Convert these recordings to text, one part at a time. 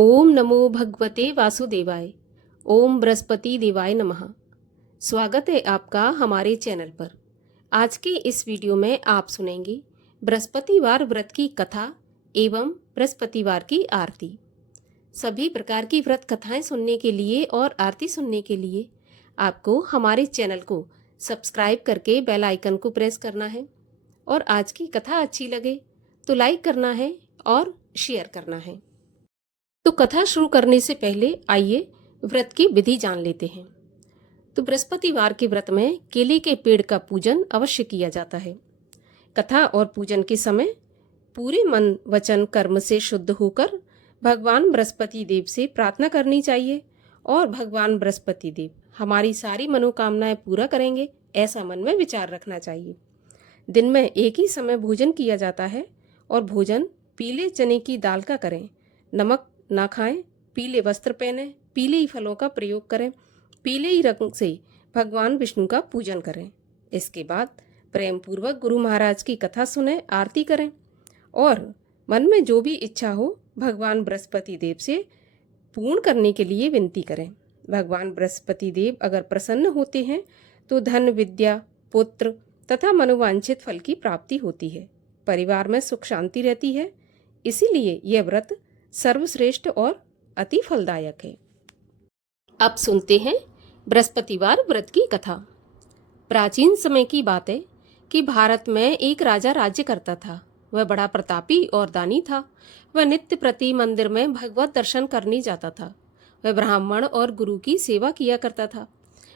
ओम नमो भगवते वासुदेवाय। ओम बृहस्पति देवाय नमः। स्वागत है आपका हमारे चैनल पर। आज के इस वीडियो में आप सुनेंगे बृहस्पतिवार व्रत की कथा एवं बृहस्पतिवार की आरती। सभी प्रकार की व्रत कथाएं सुनने के लिए और आरती सुनने के लिए आपको हमारे चैनल को सब्सक्राइब करके बेल आइकन को प्रेस करना है और आज की कथा अच्छी लगे तो लाइक करना है और शेयर करना है। तो कथा शुरू करने से पहले आइए व्रत की विधि जान लेते हैं। तो बृहस्पतिवार के व्रत में केले के पेड़ का पूजन अवश्य किया जाता है। कथा और पूजन के समय पूरे मन वचन कर्म से शुद्ध होकर भगवान बृहस्पति देव से प्रार्थना करनी चाहिए और भगवान बृहस्पति देव हमारी सारी मनोकामनाएं पूरा करेंगे, ऐसा मन में विचार रखना चाहिए। दिन में एक ही समय भोजन किया जाता है और भोजन पीले चने की दाल का करें। नमक ना खाएं, पीले वस्त्र पहने, पीले ही फलों का प्रयोग करें, पीले ही रंग से भगवान विष्णु का पूजन करें। इसके बाद प्रेम पूर्वक गुरु महाराज की कथा सुने, आरती करें और मन में जो भी इच्छा हो भगवान बृहस्पति देव से पूर्ण करने के लिए विनती करें। भगवान बृहस्पति देव अगर प्रसन्न होते हैं तो धन, विद्या, पुत्र तथा मनोवांछित फल की प्राप्ति होती है, परिवार में सुख शांति रहती है। इसीलिए यह व्रत सर्वश्रेष्ठ और अति फलदायक है। अब सुनते हैं बृहस्पतिवार व्रत की कथा। प्राचीन समय की बात है कि भारत में एक राजा राज्य करता था। वह बड़ा प्रतापी और दानी था। वह नित्य प्रति मंदिर में भगवत दर्शन करने जाता था। वह ब्राह्मण और गुरु की सेवा किया करता था।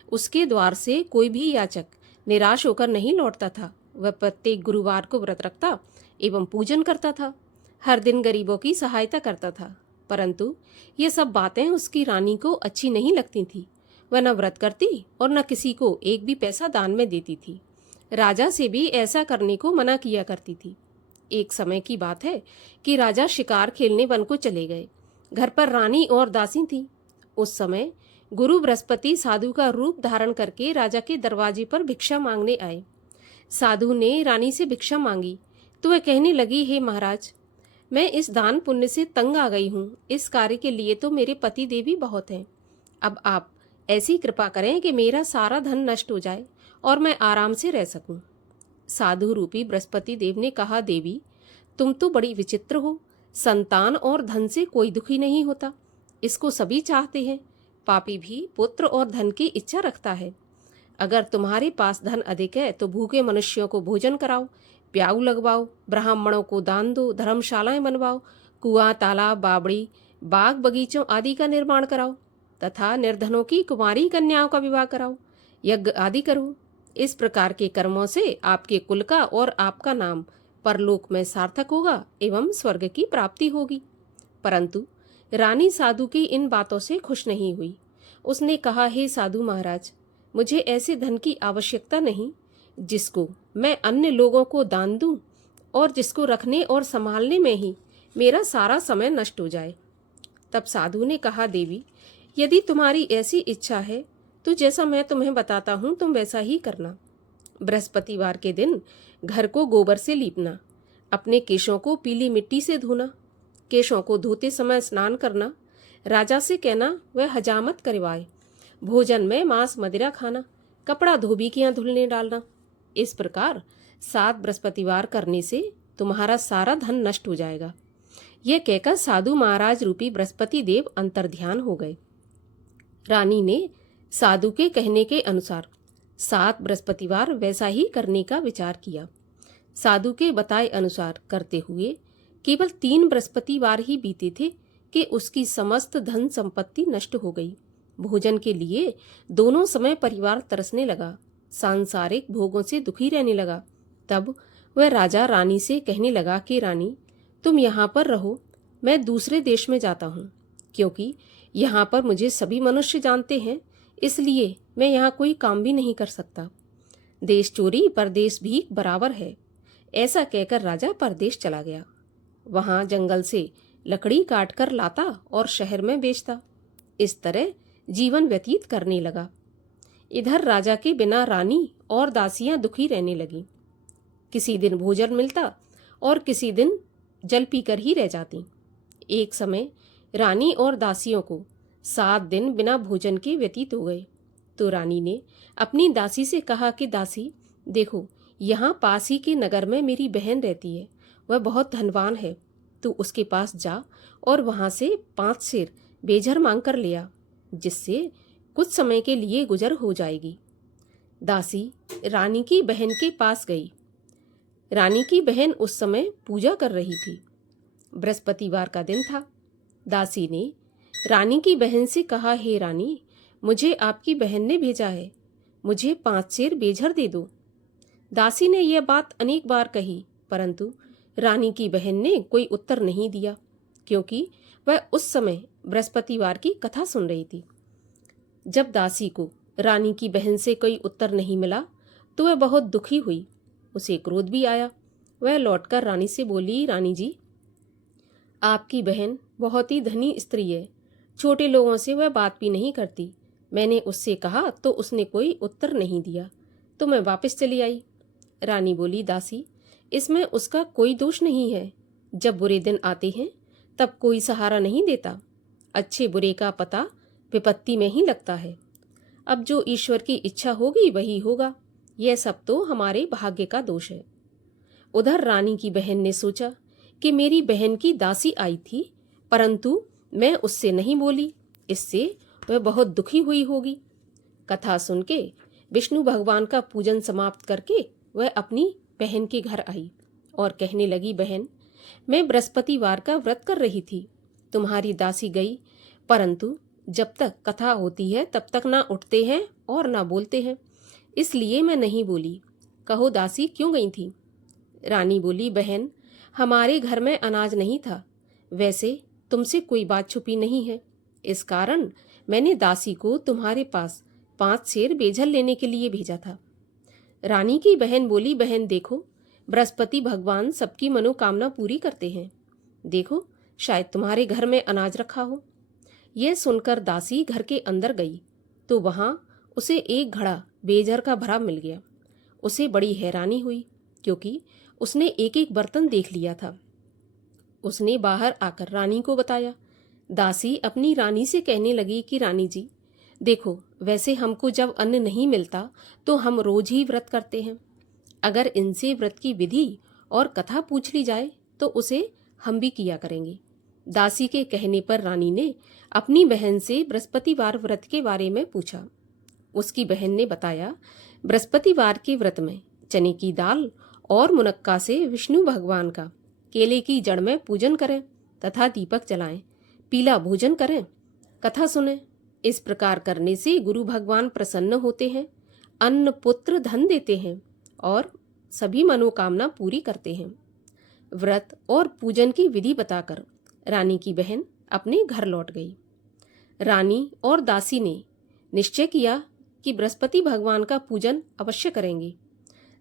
उसके द्वार से कोई भी याचक निराश होकर नहीं लौटता था। वह प्रत्येक गुरुवार को व्रत रखता एवं पूजन करता था। हर दिन गरीबों की सहायता करता था, परंतु ये सब बातें उसकी रानी को अच्छी नहीं लगती थी। वह न व्रत करती और न किसी को एक भी पैसा दान में देती थी। राजा से भी ऐसा करने को मना किया करती थी। एक समय की बात है कि राजा शिकार खेलने वन को चले गए। घर पर रानी और दासी थी। उस समय गुरु बृहस्पति साधु का रूप धारण करके राजा के दरवाजे पर भिक्षा मांगने आए। साधु ने रानी से भिक्षा मांगी तो वह कहने लगी, हे महाराज, मैं इस दान पुण्य से तंग आ गई हूँ। इस कार्य के लिए तो मेरे पति देव ही बहुत हैं। अब आप ऐसी कृपा करें कि मेरा सारा धन नष्ट हो जाए और मैं आराम से रह सकूं। साधु रूपी बृहस्पति देव ने कहा, देवी, तुम तो बड़ी विचित्र हो। संतान और धन से कोई दुखी नहीं होता, इसको सभी चाहते हैं। पापी भी पुत्र और धन की इच्छा रखता है। अगर तुम्हारे पास धन अधिक है तो भूखे मनुष्यों को भोजन कराओ, प्याऊ लगवाओ, ब्राह्मणों को दान दो, धर्मशालाएं बनवाओ, कुआं, तालाब, बावड़ी, बाग बगीचों आदि का निर्माण कराओ तथा निर्धनों की कुमारी कन्याओं का विवाह कराओ, यज्ञ आदि करो। इस प्रकार के कर्मों से आपके कुल का और आपका नाम परलोक में सार्थक होगा एवं स्वर्ग की प्राप्ति होगी। परंतु रानी साधु की इन बातों से खुश नहीं हुई। उसने कहा, हे साधु महाराज, मुझे ऐसे धन की आवश्यकता नहीं जिसको मैं अन्य लोगों को दान दूं और जिसको रखने और संभालने में ही मेरा सारा समय नष्ट हो जाए। तब साधु ने कहा, देवी, यदि तुम्हारी ऐसी इच्छा है तो जैसा मैं तुम्हें बताता हूँ तुम वैसा ही करना। बृहस्पतिवार के दिन घर को गोबर से लीपना, अपने केशों को पीली मिट्टी से धोना, केशों को धोते समय स्नान करना, राजा से कहना वह हजामत करवाए, भोजन में मांस मदिरा खाना, कपड़ा धोबिकियां धुलने डालना। इस प्रकार 7 बृहस्पतिवार करने से तुम्हारा सारा धन नष्ट हो जाएगा। यह कहकर साधु महाराज रूपी बृहस्पति देव अंतर्ध्यान हो गए। रानी ने साधु के कहने के अनुसार 7 बृहस्पतिवार वैसा ही करने का विचार किया। साधु के बताए अनुसार करते हुए केवल 3 बृहस्पतिवार ही बीते थे कि उसकी समस्त धन संपत्ति नष्ट हो गई। भोजन के लिए दोनों समय परिवार तरसने लगा, सांसारिक भोगों से दुखी रहने लगा। तब वह राजा रानी से कहने लगा कि रानी, तुम यहाँ पर रहो, मैं दूसरे देश में जाता हूँ, क्योंकि यहाँ पर मुझे सभी मनुष्य जानते हैं, इसलिए मैं यहाँ कोई काम भी नहीं कर सकता। देश चोरी परदेश भीख बराबर है। ऐसा कहकर राजा परदेश चला गया। वहाँ जंगल से लकड़ी काट कर लाता और शहर में बेचता। इस तरह जीवन व्यतीत करने लगा। इधर राजा के बिना रानी और दासियां दुखी रहने लगी। किसी दिन भोजन मिलता और किसी दिन जल पीकर ही रह जाती। एक समय रानी और दासियों को 7 दिन बिना भोजन के व्यतीत हो गए। तो रानी ने अपनी दासी से कहा कि दासी, देखो, यहाँ पास ही के नगर में मेरी बहन रहती है, वह बहुत धनवान है। तू उसके पास जा और वहाँ से 5 सेर बेझर मांग कर ले आ, जिससे कुछ समय के लिए गुजर हो जाएगी। दासी रानी की बहन के पास गई। रानी की बहन उस समय पूजा कर रही थी। बृहस्पतिवार का दिन था। दासी ने रानी की बहन से कहा, हे रानी, मुझे आपकी बहन ने भेजा है, मुझे 5 सेर बेझर दे दो। दासी ने यह बात अनेक बार कही, परंतु रानी की बहन ने कोई उत्तर नहीं दिया, क्योंकि वह उस समय बृहस्पतिवार की कथा सुन रही थी। जब दासी को रानी की बहन से कोई उत्तर नहीं मिला तो वह बहुत दुखी हुई। उसे क्रोध भी आया। वह लौटकर रानी से बोली, रानी जी, आपकी बहन बहुत ही धनी स्त्री है, छोटे लोगों से वह बात भी नहीं करती। मैंने उससे कहा तो उसने कोई उत्तर नहीं दिया, तो मैं वापस चली आई। रानी बोली, दासी, इसमें उसका कोई दोष नहीं है। जब बुरे दिन आते हैं तब कोई सहारा नहीं देता। अच्छे बुरे का पता विपत्ति में ही लगता है। अब जो ईश्वर की इच्छा होगी वही होगा। यह सब तो हमारे भाग्य का दोष है। उधर रानी की बहन ने सोचा कि मेरी बहन की दासी आई थी, परंतु मैं उससे नहीं बोली, इससे वह बहुत दुखी हुई होगी। कथा सुन के विष्णु भगवान का पूजन समाप्त करके वह अपनी बहन के घर आई और कहने लगी, बहन, मैं बृहस्पतिवार का व्रत कर रही थी, तुम्हारी दासी गई, परंतु जब तक कथा होती है तब तक ना उठते हैं और ना बोलते हैं, इसलिए मैं नहीं बोली। कहो दासी, क्यों गई थी? रानी बोली, बहन, हमारे घर में अनाज नहीं था। वैसे तुमसे कोई बात छुपी नहीं है, इस कारण मैंने दासी को तुम्हारे पास 5 सेर बेझर लेने के लिए भेजा था। रानी की बहन बोली, बहन देखो, बृहस्पति भगवान सबकी मनोकामना पूरी करते हैं। देखो, शायद तुम्हारे घर में अनाज रखा हो। यह सुनकर दासी घर के अंदर गई तो वहां उसे एक घड़ा बेझर का भरा मिल गया। उसे बड़ी हैरानी हुई, क्योंकि उसने एक एक बर्तन देख लिया था। उसने बाहर आकर रानी को बताया। दासी अपनी रानी से कहने लगी कि रानी जी, देखो, वैसे हमको जब अन्न नहीं मिलता तो हम रोज ही व्रत करते हैं। अगर इनसे व्रत की विधि और कथा पूछ ली जाए तो उसे हम भी किया करेंगे। दासी के कहने पर रानी ने अपनी बहन से बृहस्पतिवार व्रत के बारे में पूछा। उसकी बहन ने बताया, बृहस्पतिवार के व्रत में चने की दाल और मुनक्का से विष्णु भगवान का केले की जड़ में पूजन करें तथा दीपक जलाएं, पीला भोजन करें, कथा सुनें। इस प्रकार करने से गुरु भगवान प्रसन्न होते हैं, अन्न पुत्र धन देते हैं और सभी मनोकामना पूरी करते हैं। व्रत और पूजन की विधि बताकर रानी की बहन अपने घर लौट गई। रानी और दासी ने निश्चय किया कि बृहस्पति भगवान का पूजन अवश्य करेंगे।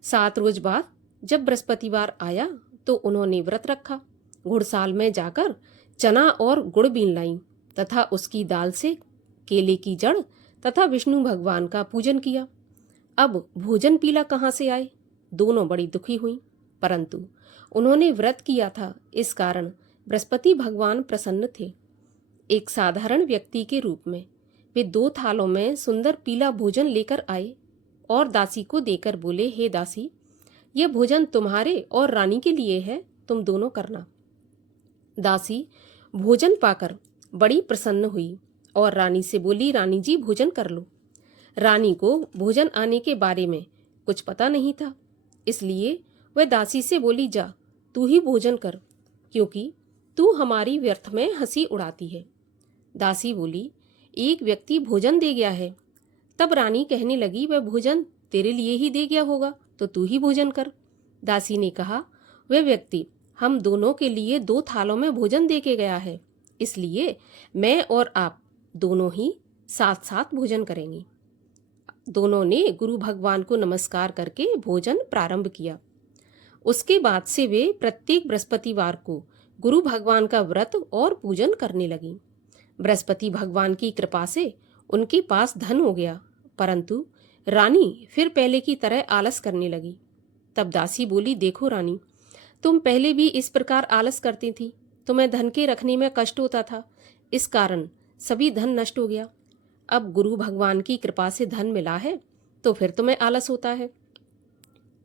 7 रोज बाद जब बृहस्पतिवार आया तो उन्होंने व्रत रखा। घुड़साल में जाकर चना और गुड़ बीन लाई तथा उसकी दाल से केले की जड़ तथा विष्णु भगवान का पूजन किया। अब भोजन पीला कहाँ से आए? दोनों बड़ी दुखी हुई, परंतु उन्होंने व्रत किया था, इस कारण बृहस्पति भगवान प्रसन्न थे। एक साधारण व्यक्ति के रूप में वे 2 थालों में सुंदर पीला भोजन लेकर आए और दासी को देकर बोले, हे दासी, यह भोजन तुम्हारे और रानी के लिए है, तुम दोनों करना। दासी भोजन पाकर बड़ी प्रसन्न हुई और रानी से बोली, रानी जी, भोजन कर लो। रानी को भोजन आने के बारे में कुछ पता नहीं था, इसलिए वह दासी से बोली, जा तू ही भोजन कर, क्योंकि तू हमारी व्यर्थ में हंसी उड़ाती है। दासी बोली, एक व्यक्ति भोजन दे गया है। तब रानी कहने लगी, वह भोजन तेरे लिए ही दे गया होगा, तो तू ही भोजन कर। दासी ने कहा, वह व्यक्ति हम दोनों के लिए 2 थालों में भोजन दे के गया है, इसलिए मैं और आप दोनों ही साथ साथ भोजन करेंगे। दोनों ने गुरु भगवान को नमस्कार करके भोजन प्रारंभ किया। उसके बाद से वे प्रत्येक बृहस्पतिवार को गुरु भगवान का व्रत और पूजन करने लगी। बृहस्पति भगवान की कृपा से उनके पास धन हो गया, परंतु रानी फिर पहले की तरह आलस करने लगी। तब दासी बोली, देखो रानी, तुम पहले भी इस प्रकार आलस करती थी, तुम्हें धन के रखने में कष्ट होता था, इस कारण सभी धन नष्ट हो गया। अब गुरु भगवान की कृपा से धन मिला है तो फिर तुम्हें आलस होता है।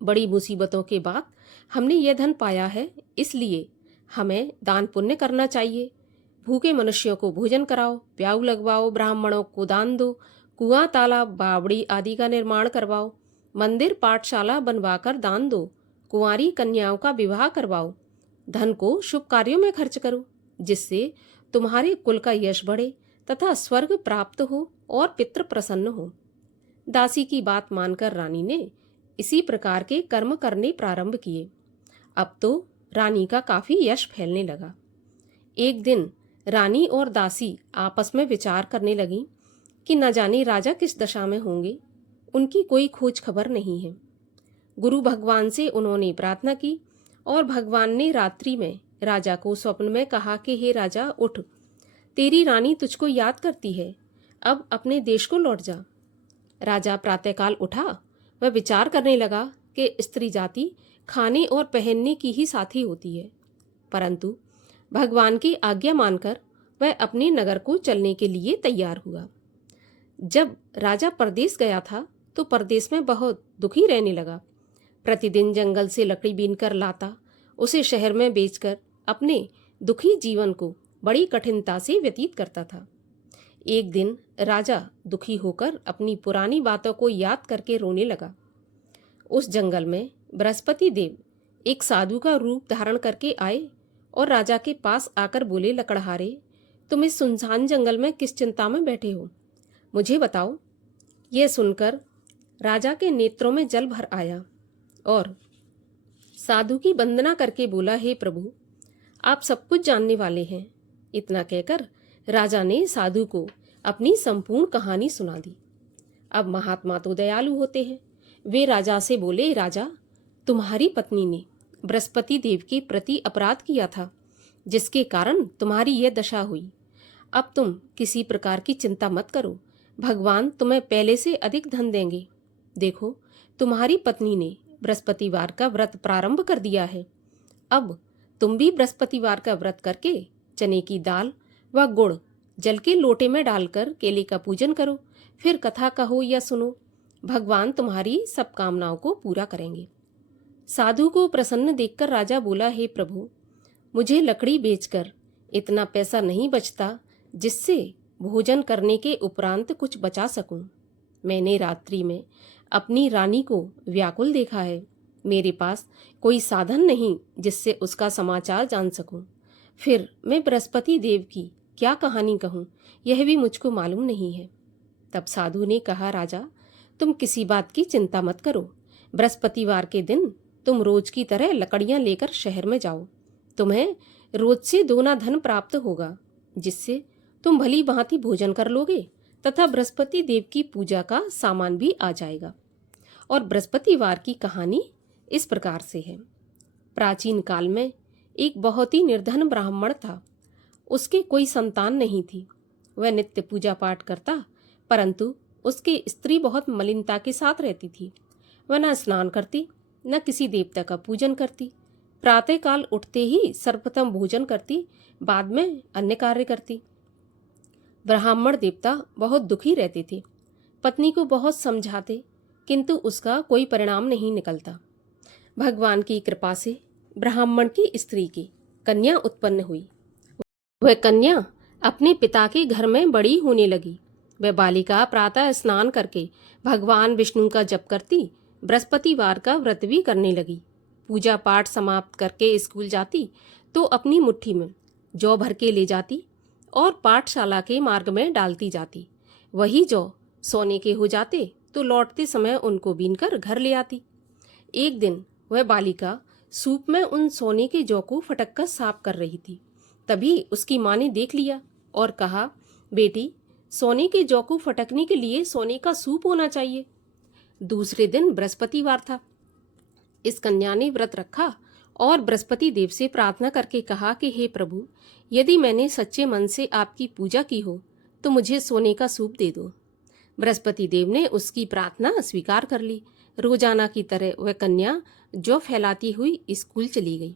बड़ी मुसीबतों के बाद हमने यह धन पाया है, इसलिए हमें दान पुण्य करना चाहिए। भूखे मनुष्यों को भोजन कराओ, प्याऊ लगवाओ, ब्राह्मणों को दान दो, कुआं तालाब बावड़ी आदि का निर्माण करवाओ, मंदिर पाठशाला बनवाकर दान दो, कुंवारी कन्याओं का विवाह करवाओ। धन को शुभ कार्यों में खर्च करो, जिससे तुम्हारे कुल का यश बढ़े तथा स्वर्ग प्राप्त हो और पितृ प्रसन्न हो। दासी की बात मानकर रानी ने इसी प्रकार के कर्म करने प्रारंभ किए। अब तो रानी का काफी यश फैलने लगा। एक दिन रानी और दासी आपस में विचार करने लगी कि न जाने राजा किस दशा में होंगे, उनकी कोई खोज खबर नहीं है। गुरु भगवान से उन्होंने प्रार्थना की और भगवान ने रात्रि में राजा को स्वप्न में कहा कि हे राजा, उठ, तेरी रानी तुझको याद करती है, अब अपने देश को लौट जा। राजा प्रातःकाल उठा। वह विचार करने लगा कि स्त्री जाति खाने और पहनने की ही साथी होती है, परंतु भगवान की आज्ञा मानकर वह अपने नगर को चलने के लिए तैयार हुआ। जब राजा परदेश गया था तो परदेश में बहुत दुखी रहने लगा। प्रतिदिन जंगल से लकड़ी बीनकर लाता, उसे शहर में बेचकर अपने दुखी जीवन को बड़ी कठिनता से व्यतीत करता था। एक दिन राजा दुखी होकर अपनी पुरानी बातों को याद करके रोने लगा। उस जंगल में बृहस्पति देव एक साधु का रूप धारण करके आए और राजा के पास आकर बोले, लकड़हारे, तुम इस सुनसान जंगल में किस चिंता में बैठे हो, मुझे बताओ। यह सुनकर राजा के नेत्रों में जल भर आया और साधु की वंदना करके बोला, हे प्रभु, आप सब कुछ जानने वाले हैं। इतना कहकर राजा ने साधु को अपनी संपूर्ण कहानी सुना दी। अब महात्मा तो दयालु होते हैं। वे राजा से बोले, राजा, तुम्हारी पत्नी ने बृहस्पति देव के प्रति अपराध किया था, जिसके कारण तुम्हारी यह दशा हुई। अब तुम किसी प्रकार की चिंता मत करो, भगवान तुम्हें पहले से अधिक धन देंगे। देखो, तुम्हारी पत्नी ने बृहस्पतिवार का व्रत प्रारंभ कर दिया है। अब तुम भी बृहस्पतिवार का व्रत करके चने की दाल व गुड़ जल के लोटे में डालकर केले का पूजन करो, फिर कथा कहो या सुनो, भगवान तुम्हारी सब कामनाओं को पूरा करेंगे। साधु को प्रसन्न देखकर राजा बोला, हे प्रभु, मुझे लकड़ी बेचकर इतना पैसा नहीं बचता जिससे भोजन करने के उपरांत कुछ बचा सकूं। मैंने रात्रि में अपनी रानी को व्याकुल देखा है। मेरे पास कोई साधन नहीं जिससे उसका समाचार जान सकूं। फिर मैं बृहस्पति देव की क्या कहानी कहूं, यह भी मुझको मालूम नहीं है। तब साधु ने कहा, राजा, तुम किसी बात की चिंता मत करो। बृहस्पतिवार के दिन तुम रोज की तरह लकड़ियां लेकर शहर में जाओ। तुम्हें रोज से दोना धन प्राप्त होगा, जिससे तुम भली भांति भोजन कर लोगे तथा बृहस्पति देव की पूजा का सामान भी आ जाएगा। और बृहस्पतिवार की कहानी इस प्रकार से है। प्राचीन काल में एक बहुत ही निर्धन ब्राह्मण था। उसके कोई संतान नहीं थी। वह नित्य पूजा पाठ करता, परंतु उसकी स्त्री बहुत मलिनता के साथ रहती थी। वह न स्नान करती, न किसी देवता का पूजन करती। प्रातःकाल उठते ही सर्वप्रथम भोजन करती, बाद में अन्य कार्य करती। ब्राह्मण देवता बहुत दुखी रहते थे। पत्नी को बहुत समझाते, किंतु उसका कोई परिणाम नहीं निकलता। भगवान की कृपा से ब्राह्मण की स्त्री की कन्या उत्पन्न हुई। वह कन्या अपने पिता के घर में बड़ी होने लगी। वह बालिका प्रातः स्नान करके भगवान विष्णु का जप करती, बृहस्पतिवार का व्रत भी करने लगी। पूजा पाठ समाप्त करके स्कूल जाती तो अपनी मुट्ठी में जौ भर के ले जाती और पाठशाला के मार्ग में डालती जाती। वही जौ सोने के हो जाते तो लौटते समय उनको बीनकर घर ले आती। एक दिन वह बालिका सूप में उन सोने के जौ को फटक कर साफ कर रही थी। तभी उसकी माँ ने देख लिया और कहा, बेटी, सोने के जौ को फटकने के लिए सोने का सूप होना चाहिए। दूसरे दिन बृहस्पतिवार था। इस कन्या ने व्रत रखा और बृहस्पति देव से प्रार्थना करके कहा कि हे प्रभु, यदि मैंने सच्चे मन से आपकी पूजा की हो तो मुझे सोने का सूप दे दो। बृहस्पति देव ने उसकी प्रार्थना स्वीकार कर ली। रोजाना की तरह वह कन्या जौ फैलाती हुई स्कूल चली गई।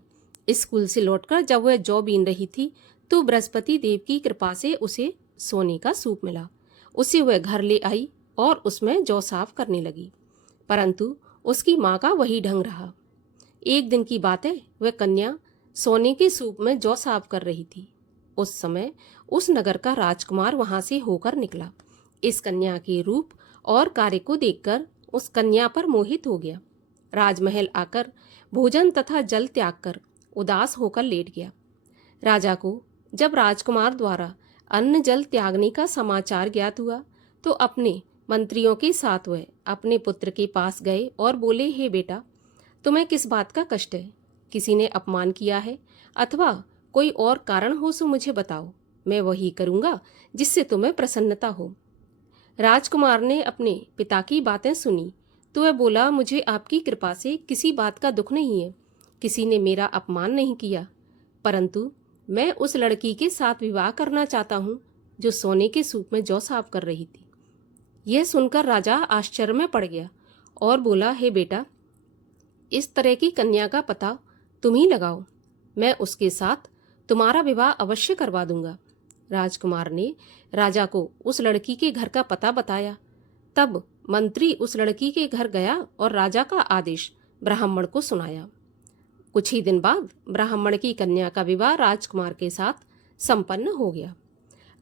स्कूल से लौटकर जब वह जौ बीन रही थी तो बृहस्पति देव की कृपा से उसे सोने का सूप मिला। उसे वह घर ले आई और उसमें जौ साफ करने लगी, परंतु उसकी माँ का वही ढंग रहा। एक दिन की बात है, वह कन्या सोने के सूप में जौ साफ कर रही थी। उस समय उस नगर का राजकुमार वहां से होकर निकला। इस कन्या के रूप और कार्य को देखकर उस कन्या पर मोहित हो गया। राजमहल आकर भोजन तथा जल त्याग कर उदास होकर लेट गया। राजा को जब राजकुमार द्वारा अन्न जल त्यागने का समाचार ज्ञात हुआ तो अपने मंत्रियों के साथ वह अपने पुत्र के पास गए और बोले, हे बेटा, तुम्हें किस बात का कष्ट है? किसी ने अपमान किया है अथवा कोई और कारण हो सो मुझे बताओ, मैं वही करूँगा जिससे तुम्हें प्रसन्नता हो। राजकुमार ने अपने पिता की बातें सुनी तो वह बोला, मुझे आपकी कृपा से किसी बात का दुख नहीं है। किसी ने मेरा अपमान नहीं किया, परंतु मैं उस लड़की के साथ विवाह करना चाहता हूँ जो सोने के सूप में जौ साफ कर रही थी। यह सुनकर राजा आश्चर्य में पड़ गया और बोला, हे बेटा, इस तरह की कन्या का पता तुम ही लगाओ, मैं उसके साथ तुम्हारा विवाह अवश्य करवा दूंगा। राजकुमार ने राजा को उस लड़की के घर का पता बताया। तब मंत्री उस लड़की के घर गया और राजा का आदेश ब्राह्मण को सुनाया। कुछ ही दिन बाद ब्राह्मण की कन्या का विवाह राजकुमार के साथ संपन्न हो गया।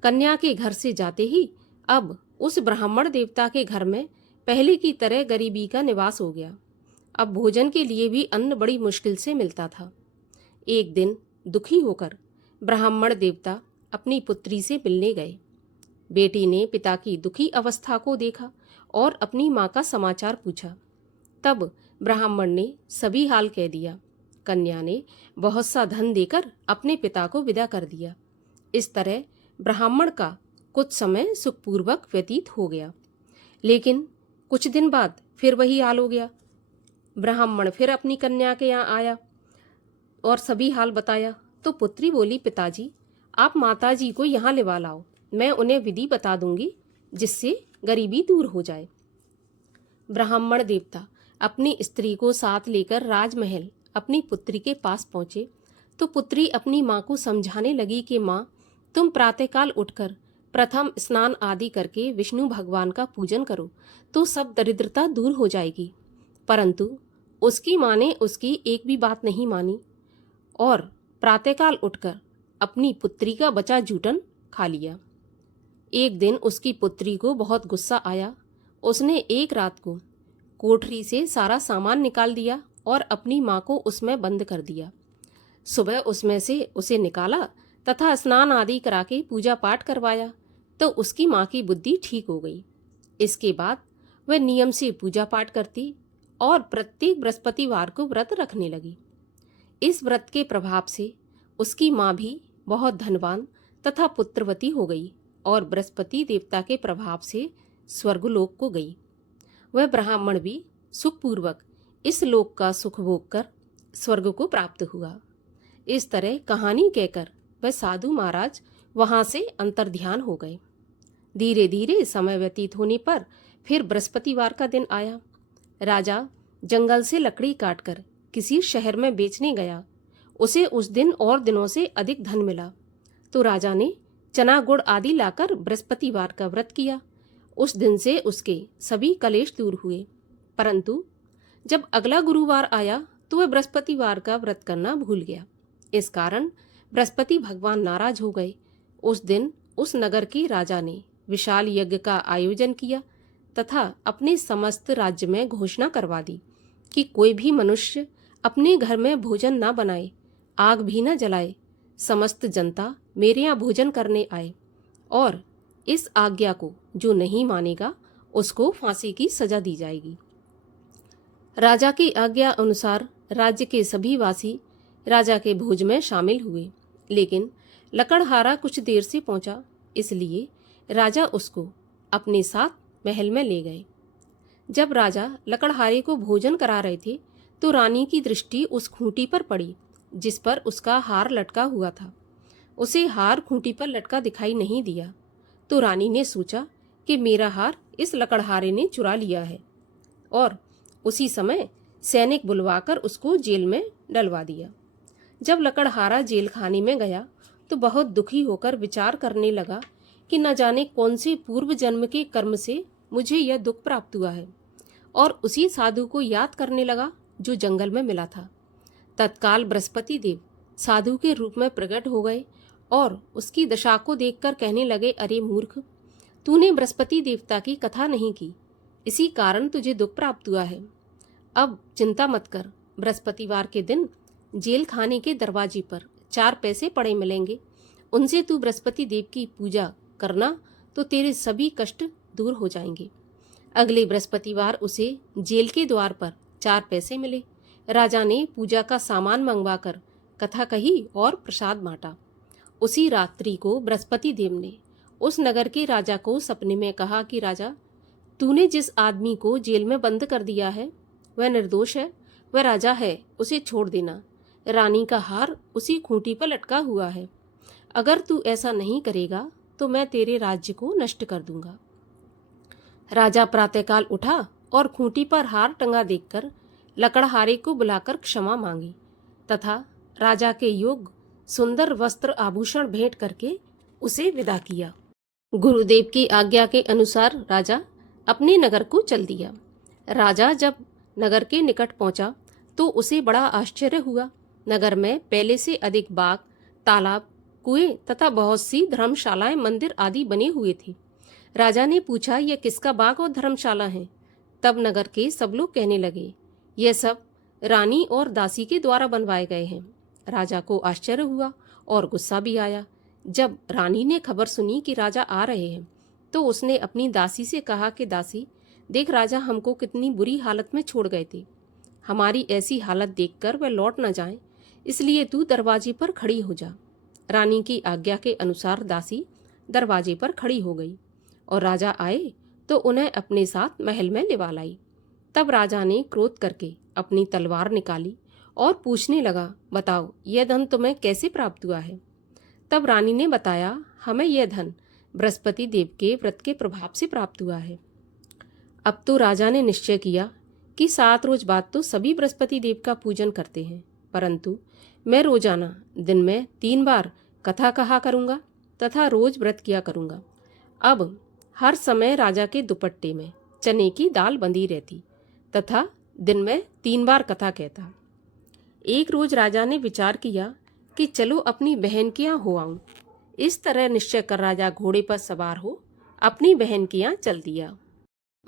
कन्या के घर से जाते ही अब उस ब्राह्मण देवता के घर में पहले की तरह गरीबी का निवास हो गया। अब भोजन के लिए भी अन्न बड़ी मुश्किल से मिलता था। एक दिन दुखी होकर ब्राह्मण देवता अपनी पुत्री से मिलने गए। बेटी ने पिता की दुखी अवस्था को देखा और अपनी माँ का समाचार पूछा। तब ब्राह्मण ने सभी हाल कह दिया। कन्या ने बहुत सा धन देकर अपने पिता को विदा कर दिया। इस तरह ब्राह्मण का कुछ समय सुखपूर्वक व्यतीत हो गया। लेकिन कुछ दिन बाद फिर वही हाल हो गया। ब्राह्मण फिर अपनी कन्या के यहाँ आया और सभी हाल बताया तो पुत्री बोली, पिताजी, आप माताजी को यहाँ लेवा लाओ, मैं उन्हें विधि बता दूंगी जिससे गरीबी दूर हो जाए। ब्राह्मण देवता अपनी स्त्री को साथ लेकर राजमहल अपनी पुत्री के पास पहुंचे तो पुत्री अपनी माँ को समझाने लगी कि माँ, तुम प्रातःकाल उठकर प्रथम स्नान आदि करके विष्णु भगवान का पूजन करो तो सब दरिद्रता दूर हो जाएगी। परंतु उसकी माँ ने उसकी एक भी बात नहीं मानी और प्रातःकाल उठकर अपनी पुत्री का बचा जूठन खा लिया। एक दिन उसकी पुत्री को बहुत गुस्सा आया। उसने एक रात को कोठरी से सारा सामान निकाल दिया और अपनी माँ को उसमें बंद कर दिया। सुबह उसमें से उसे निकाला तथा स्नान आदि करा के पूजा पाठ करवाया तो उसकी माँ की बुद्धि ठीक हो गई। इसके बाद वह नियम से पूजा पाठ करती और प्रत्येक बृहस्पतिवार को व्रत रखने लगी। इस व्रत के प्रभाव से उसकी माँ भी बहुत धनवान तथा पुत्रवती हो गई और बृहस्पति देवता के प्रभाव से स्वर्गलोक को गई। वह ब्राह्मण भी सुखपूर्वक इस लोक का सुख भोग कर स्वर्ग को प्राप्त हुआ। इस तरह कहानी कहकर वह साधु महाराज वहां से अंतर्ध्यान हो गए। धीरे धीरे समय व्यतीत होने पर फिर बृहस्पतिवार का दिन आया। राजा जंगल से लकड़ी काटकर किसी शहर में बेचने गया। उसे उस दिन और दिनों से अधिक धन मिला तो राजा ने चना गुड़ आदि लाकर बृहस्पतिवार का व्रत किया। उस दिन से उसके सभी कलेश दूर हुए। परंतु जब अगला गुरुवार आया तो वह बृहस्पतिवार का व्रत करना भूल गया। इस कारण बृहस्पति भगवान नाराज हो गए। उस दिन उस नगर के राजा ने विशाल यज्ञ का आयोजन किया तथा अपने समस्त राज्य में घोषणा करवा दी कि कोई भी मनुष्य अपने घर में भोजन न बनाए, आग भी न जलाए। समस्त जनता मेरे यहाँ भोजन करने आए और इस आज्ञा को जो नहीं मानेगा उसको फांसी की सजा दी जाएगी। राजा की आज्ञा अनुसार राज्य के सभी वासी राजा के भोज में शामिल हुए। लेकिन लकड़हारा कुछ देर से पहुंचा, इसलिए राजा उसको अपने साथ महल में ले गए। जब राजा लकड़हारे को भोजन करा रहे थे तो रानी की दृष्टि उस खूंटी पर पड़ी जिस पर उसका हार लटका हुआ था। उसे हार खूंटी पर लटका दिखाई नहीं दिया तो रानी ने सोचा कि मेरा हार इस लकड़हारे ने चुरा लिया है और उसी समय सैनिक बुलवाकर उसको जेल में डलवा दिया। जब लकड़हारा जेल खाने में गया तो बहुत दुखी होकर विचार करने लगा कि न जाने कौन से पूर्व जन्म के कर्म से मुझे यह दुख प्राप्त हुआ है, और उसी साधु को याद करने लगा जो जंगल में मिला था। तत्काल बृहस्पति देव साधु के रूप में प्रकट हो गए और उसकी दशा को देखकर कहने लगे, अरे मूर्ख, तूने बृहस्पति देवता की कथा नहीं की, इसी कारण तुझे दुख प्राप्त हुआ है। अब चिंता मत कर, बृहस्पतिवार के दिन जेल खाने के दरवाजे पर 4 पैसे पड़े मिलेंगे, उनसे तू बृहस्पति देव की पूजा करना तो तेरे सभी कष्ट दूर हो जाएंगे। अगले बृहस्पतिवार उसे जेल के द्वार पर 4 पैसे मिले। राजा ने पूजा का सामान मंगवाकर कथा कही और प्रसाद बांटा। उसी रात्रि को बृहस्पति देव ने उस नगर के राजा को सपने में कहा कि राजा, तूने जिस आदमी को जेल में बंद कर दिया है वह निर्दोष है, वह राजा है, उसे छोड़ देना। रानी का हार उसी खूंटी पर लटका हुआ है, अगर तू ऐसा नहीं करेगा तो मैं तेरे राज्य को नष्ट कर दूंगा। राजा प्रातःकाल उठा और खूंटी पर हार टंगा देखकर लकड़हारे को बुलाकर क्षमा मांगी तथा राजा के योग्य सुंदर वस्त्र आभूषण भेंट करके उसे विदा किया। गुरुदेव की आज्ञा के अनुसार राजा अपने नगर को चल दिया। राजा जब नगर के निकट पहुंचा तो उसे बड़ा आश्चर्य हुआ। नगर में पहले से अधिक बाग, तालाब, कुएं तथा बहुत सी धर्मशालाएं, मंदिर आदि बने हुए थे। राजा ने पूछा, यह किसका बाग और धर्मशाला है? तब नगर के सब लोग कहने लगे, यह सब रानी और दासी के द्वारा बनवाए गए हैं। राजा को आश्चर्य हुआ और गुस्सा भी आया। जब रानी ने खबर सुनी कि राजा आ रहे हैं तो उसने अपनी दासी से कहा कि दासी, देख, राजा हमको कितनी बुरी हालत में छोड़ गए थे। हमारी ऐसी हालत देखकर वह लौट न जाए, इसलिए तू दरवाजे पर खड़ी हो जा। रानी की आज्ञा के अनुसार दासी दरवाजे पर खड़ी हो गई और राजा आए तो उन्हें अपने साथ महल में लिवा लाई। तब राजा ने क्रोध करके अपनी तलवार निकाली और पूछने लगा, बताओ, यह धन तुम्हें कैसे प्राप्त हुआ है? तब रानी ने बताया, हमें यह धन बृहस्पति देव के व्रत के प्रभाव से प्राप्त हुआ है। अब तो राजा ने निश्चय किया कि 7 रोज बाद तो सभी बृहस्पति देव का पूजन करते हैं, परंतु मैं रोजाना दिन में 3 बार कथा कहा करूँगा तथा रोज व्रत किया करूँगा। अब हर समय राजा के दुपट्टे में चने की दाल बंधी रहती तथा दिन में 3 बार कथा कहता। एक रोज राजा ने विचार किया कि चलो अपनी बहन के यहाँ हो आऊं। इस तरह निश्चय कर राजा घोड़े पर सवार हो अपनी बहन के यहाँ चल दिया।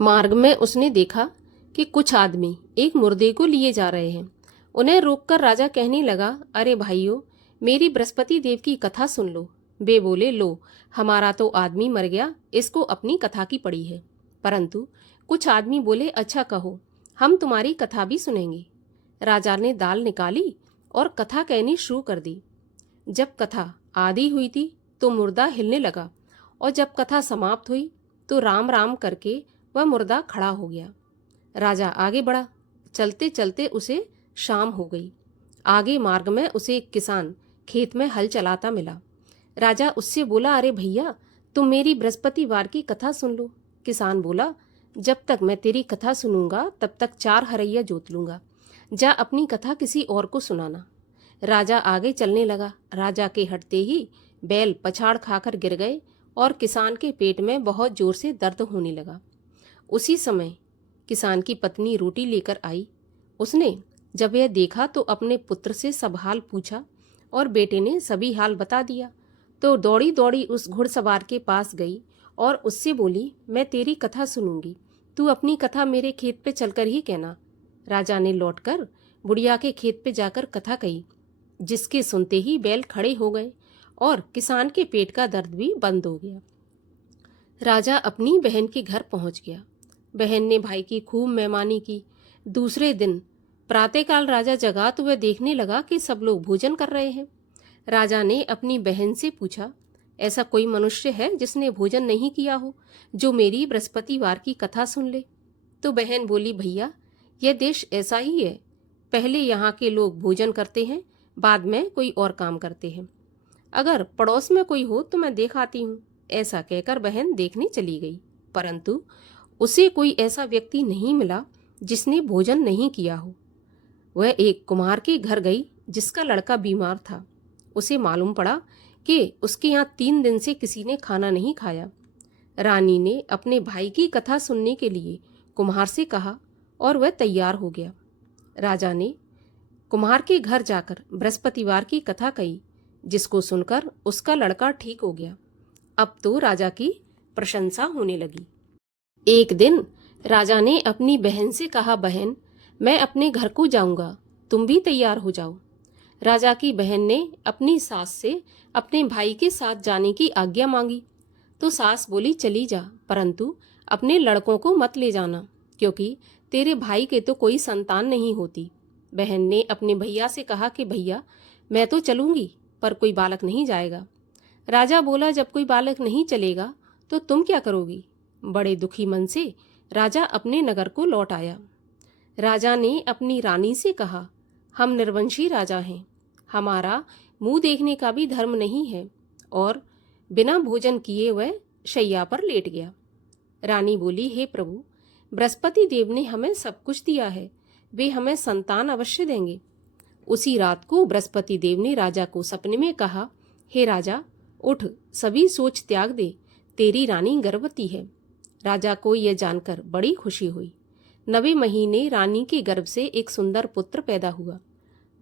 मार्ग में उसने देखा कि कुछ आदमी एक मुर्दे को लिए जा रहे हैं। उन्हें रोककर राजा कहने लगा, अरे भाइयों, मेरी बृहस्पति देव की कथा सुन लो। वे बोले, लो, हमारा तो आदमी मर गया, इसको अपनी कथा की पड़ी है। परंतु कुछ आदमी बोले, अच्छा कहो, हम तुम्हारी कथा भी सुनेंगे। राजा ने दाल निकाली और कथा कहनी शुरू कर दी। जब कथा आधी हुई थी तो मुर्दा हिलने लगा और जब कथा समाप्त हुई तो राम राम करके वह मुर्दा खड़ा हो गया। राजा आगे बढ़ा। चलते चलते उसे शाम हो गई। आगे मार्ग में उसे एक किसान खेत में हल चलाता मिला। राजा उससे बोला, अरे भैया, तुम मेरी बृहस्पतिवार की कथा सुन लो। किसान बोला, जब तक मैं तेरी कथा सुनूंगा तब तक 4 हरैया जोत लूंगा। जा अपनी कथा किसी और को सुनाना। राजा आगे चलने लगा। राजा के हटते ही बैल पछाड़ खाकर गिर गए और किसान के पेट में बहुत जोर से दर्द होने लगा। उसी समय किसान की पत्नी रोटी लेकर आई। उसने जब यह देखा तो अपने पुत्र से सब हाल पूछा और बेटे ने सभी हाल बता दिया। तो दौड़ी दौड़ी उस घुड़सवार के पास गई और उससे बोली, मैं तेरी कथा सुनूंगी, तू अपनी कथा मेरे खेत पे चलकर ही कहना। राजा ने लौटकर बुढ़िया के खेत पे जाकर कथा कही, जिसके सुनते ही बैल खड़े हो गए और किसान के पेट का दर्द भी बंद हो गया। राजा अपनी बहन के घर पहुंच गया। बहन ने भाई की खूब मेहमानी की। दूसरे दिन प्रातःकाल राजा जगा तो वह देखने लगा कि सब लोग भोजन कर रहे हैं। राजा ने अपनी बहन से पूछा, ऐसा कोई मनुष्य है जिसने भोजन नहीं किया हो, जो मेरी बृहस्पतिवार की कथा सुन ले? तो बहन बोली, भैया, यह देश ऐसा ही है, पहले यहाँ के लोग भोजन करते हैं, बाद में कोई और काम करते हैं। अगर पड़ोस में कोई हो तो मैं देख आती हूँ। ऐसा कहकर बहन देखने चली गई, परंतु उसे कोई ऐसा व्यक्ति नहीं मिला जिसने भोजन नहीं किया हो। वह एक कुम्हार के घर गई जिसका लड़का बीमार था। उसे मालूम पड़ा कि उसके यहाँ 3 दिन से किसी ने खाना नहीं खाया। रानी ने अपने भाई की कथा सुनने के लिए कुम्हार से कहा और वह तैयार हो गया। राजा ने कुम्हार के घर जाकर बृहस्पतिवार की कथा कही, जिसको सुनकर उसका लड़का ठीक हो गया। अब तो राजा की प्रशंसा होने लगी। एक दिन राजा ने अपनी बहन से कहा, बहन, मैं अपने घर को जाऊंगा, तुम भी तैयार हो जाओ। राजा की बहन ने अपनी सास से अपने भाई के साथ जाने की आज्ञा मांगी, तो सास बोली, चली जा, परंतु अपने लड़कों को मत ले जाना, क्योंकि तेरे भाई के तो कोई संतान नहीं होती। बहन ने अपने भैया से कहा कि भैया, मैं तो चलूंगी, पर कोई बालक नहीं जाएगा। राजा बोला, जब कोई बालक नहीं चलेगा तो तुम क्या करोगी? बड़े दुखी मन से राजा अपने नगर को लौट आया। राजा ने अपनी रानी से कहा, हम निर्वंशी राजा हैं, हमारा मुंह देखने का भी धर्म नहीं है, और बिना भोजन किए वह शैया पर लेट गया। रानी बोली, हे प्रभु, बृहस्पति देव ने हमें सब कुछ दिया है, वे हमें संतान अवश्य देंगे। उसी रात को बृहस्पति देव ने राजा को सपने में कहा, हे राजा, उठ, सभी सोच त्याग दे, तेरी रानी गर्भवती है। राजा को यह जानकर बड़ी खुशी हुई। 9वें महीने रानी के गर्भ से एक सुंदर पुत्र पैदा हुआ।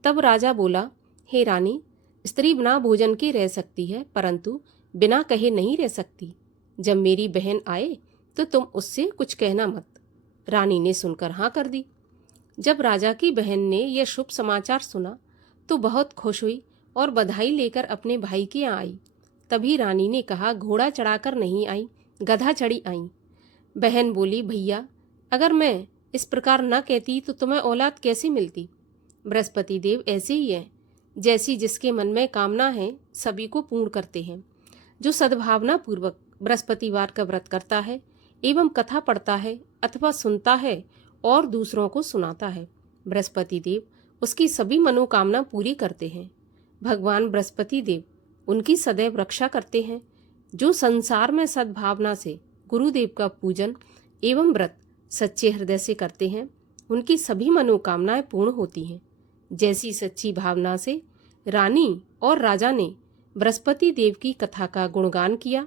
तब राजा बोला, हे रानी, स्त्री बिना भोजन के रह सकती है, परंतु बिना कहे नहीं रह सकती। जब मेरी बहन आए तो तुम उससे कुछ कहना मत। रानी ने सुनकर हाँ कर दी। जब राजा की बहन ने यह शुभ समाचार सुना तो बहुत खुश हुई और बधाई लेकर अपने भाई के यहाँ आई। तभी रानी ने कहा, घोड़ा चढ़ाकर नहीं आई, गधा चढ़ी आई। बहन बोली, भैया, अगर मैं इस प्रकार न कहती तो तुम्हें औलाद कैसे मिलती? बृहस्पति देव ऐसे ही हैं, जैसी जिसके मन में कामना है सभी को पूर्ण करते हैं। जो सद्भावना पूर्वक बृहस्पतिवार का व्रत करता है एवं कथा पढ़ता है अथवा सुनता है और दूसरों को सुनाता है, बृहस्पति देव उसकी सभी मनोकामना पूरी करते हैं। भगवान बृहस्पति देव उनकी सदैव रक्षा करते हैं। जो संसार में सद्भावना से गुरुदेव का पूजन एवं व्रत सच्चे हृदय से करते हैं, उनकी सभी मनोकामनाएं पूर्ण होती हैं। जैसी सच्ची भावना से रानी और राजा ने बृहस्पति देव की कथा का गुणगान किया,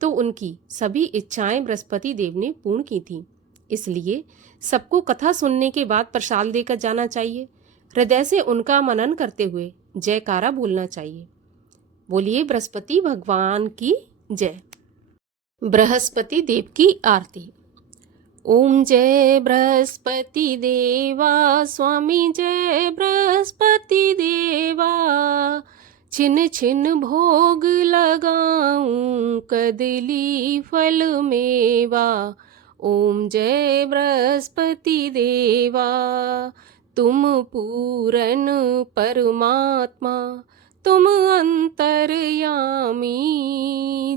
तो उनकी सभी इच्छाएं बृहस्पति देव ने पूर्ण की थीं। इसलिए सबको कथा सुनने के बाद प्रसाद देकर जाना चाहिए। हृदय से उनका मनन करते हुए जयकारा बोलना चाहिए। बोलिए बृहस्पति भगवान की जय। बृहस्पति देव की आरती। ओम जय बृहस्पति देवा, स्वामी जय बृहस्पति देवा। छिन छिन भोग लगाऊं, कदली फल मेवा। ओम जय बृहस्पति देवा। तुम पूरन परमात्मा, तुम अंतर्यामी।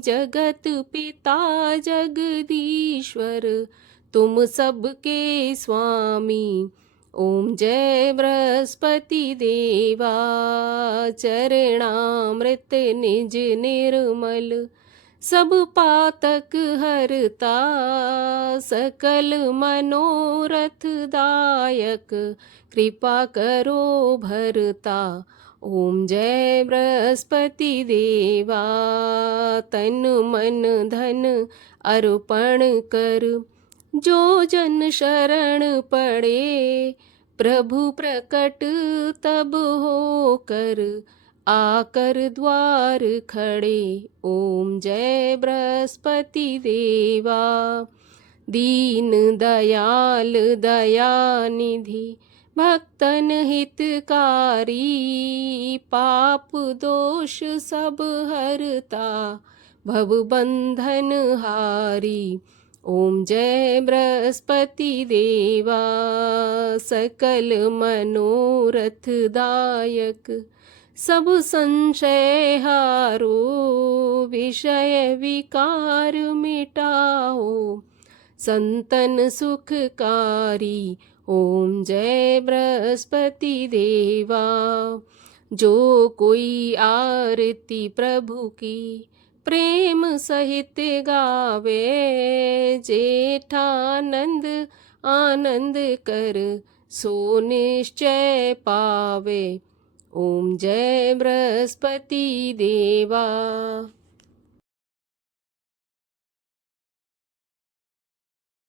जगत पिता जगदीश्वर, तुम सबके स्वामी। ओम जय बृहस्पति देवा। चरणामृत निज निर्मल, सब पातक हरता। सकल मनोरथ दायक, कृपा करो भरता। ओम जय बृहस्पति देवा। तन मन धन अर्पण कर, जो जन शरण पड़े। प्रभु प्रकट तब होकर, आकर द्वार खड़े। ओम जय बृहस्पति देवा। दीन दयाल दयानिधि, भक्तन हितकारी। पाप दोष सब हरता, भव बंधन हारी। ओम जय बृहस्पति देवा। सकल मनोरथ दायक, सब संशय हारो। विषय विकार मिटाओ, संतन सुखकारी। ओम जय बृहस्पति देवा। जो कोई आरती प्रभु की, प्रेम सहित गावे। जेठानंद आनंद कर, सो निश्चय पावे। ओम जय बृहस्पति देवा।